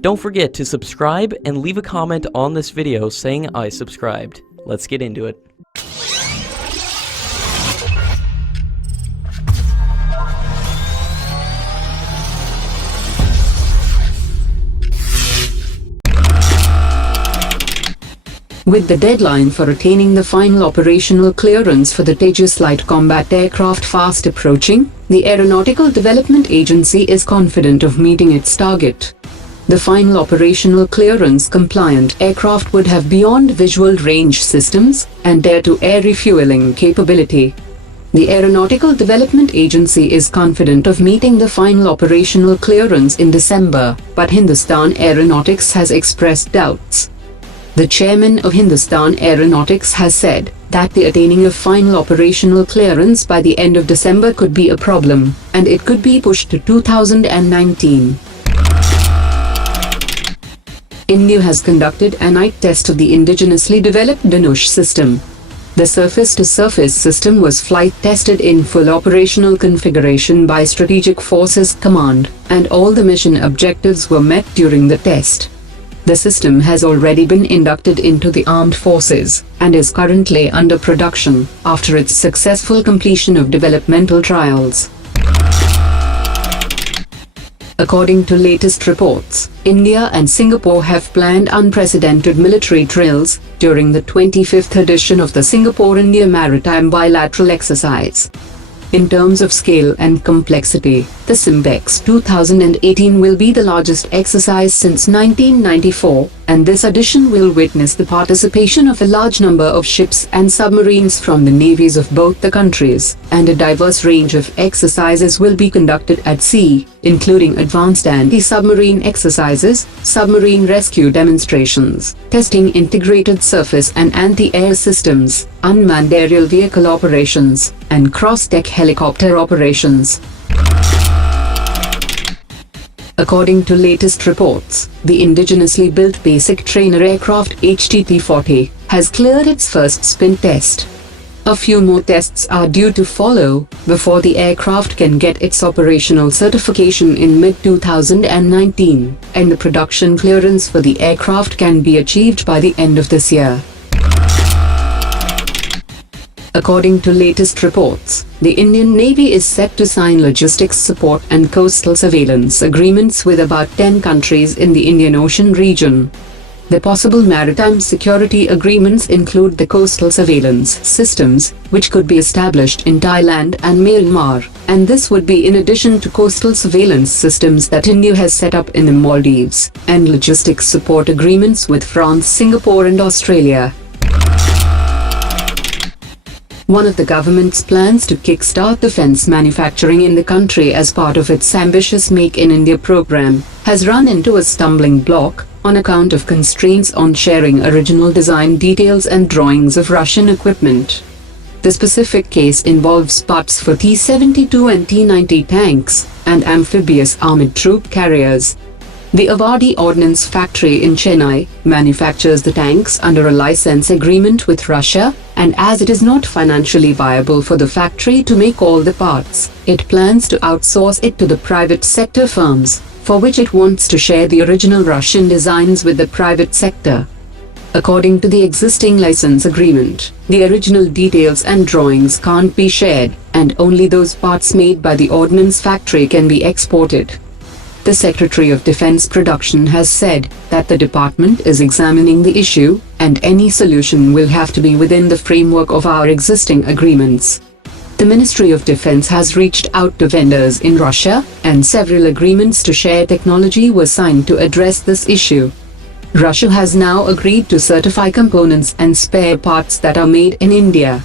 Don't forget to subscribe and leave a comment on this video saying I subscribed. Let's get into it. With the deadline for attaining the final operational clearance for the Tejas light combat aircraft fast approaching, the Aeronautical Development Agency is confident of meeting its target. The final operational clearance compliant aircraft would have beyond visual range systems and air-to-air refueling capability. The Aeronautical Development Agency is confident of meeting the final operational clearance in December, but Hindustan Aeronautics has expressed doubts. The chairman of Hindustan Aeronautics has said that the attaining of final operational clearance by the end of December could be a problem, and it could be pushed to 2019. India has conducted a night test of the indigenously developed Dhanush system. The surface-to-surface system was flight tested in full operational configuration by Strategic Forces Command, and all the mission objectives were met during the test. The system has already been inducted into the armed forces and is currently under production after its successful completion of developmental trials. According to latest reports, India and Singapore have planned unprecedented military drills during the 25th edition of the Singapore-India Maritime Bilateral Exercise. In terms of scale and complexity, the SIMBEX 2018 will be the largest exercise since 1994, and this edition will witness the participation of a large number of ships and submarines from the navies of both the countries, and a diverse range of exercises will be conducted at sea, including advanced anti-submarine exercises, submarine rescue demonstrations, testing integrated surface and anti-air systems, unmanned aerial vehicle operations, and cross-deck helicopter operations. According to latest reports, the indigenously built basic trainer aircraft HTT-40 has cleared its first spin test. A few more tests are due to follow before the aircraft can get its operational certification in mid-2019, and the production clearance for the aircraft can be achieved by the end of this year. According to latest reports, the Indian Navy is set to sign logistics support and coastal surveillance agreements with about 10 countries in the Indian Ocean region. The possible maritime security agreements include the coastal surveillance systems, which could be established in Thailand and Myanmar, and this would be in addition to coastal surveillance systems that India has set up in the Maldives, and logistics support agreements with France, Singapore and Australia. One of the government's plans to kickstart defense manufacturing in the country as part of its ambitious Make in India program has run into a stumbling block on account of constraints on sharing original design details and drawings of Russian equipment. The specific case involves parts for T-72 and T-90 tanks and amphibious armored troop carriers. The Avadi Ordnance Factory in Chennai manufactures the tanks under a license agreement with Russia, and as it is not financially viable for the factory to make all the parts, it plans to outsource it to the private sector firms, for which it wants to share the original Russian designs with the private sector. According to the existing license agreement, the original details and drawings can't be shared, and only those parts made by the ordnance factory can be exported. The Secretary of Defense Production has said that the department is examining the issue, and any solution will have to be within the framework of our existing agreements. The Ministry of Defense has reached out to vendors in Russia, and several agreements to share technology were signed to address this issue. Russia has now agreed to certify components and spare parts that are made in India.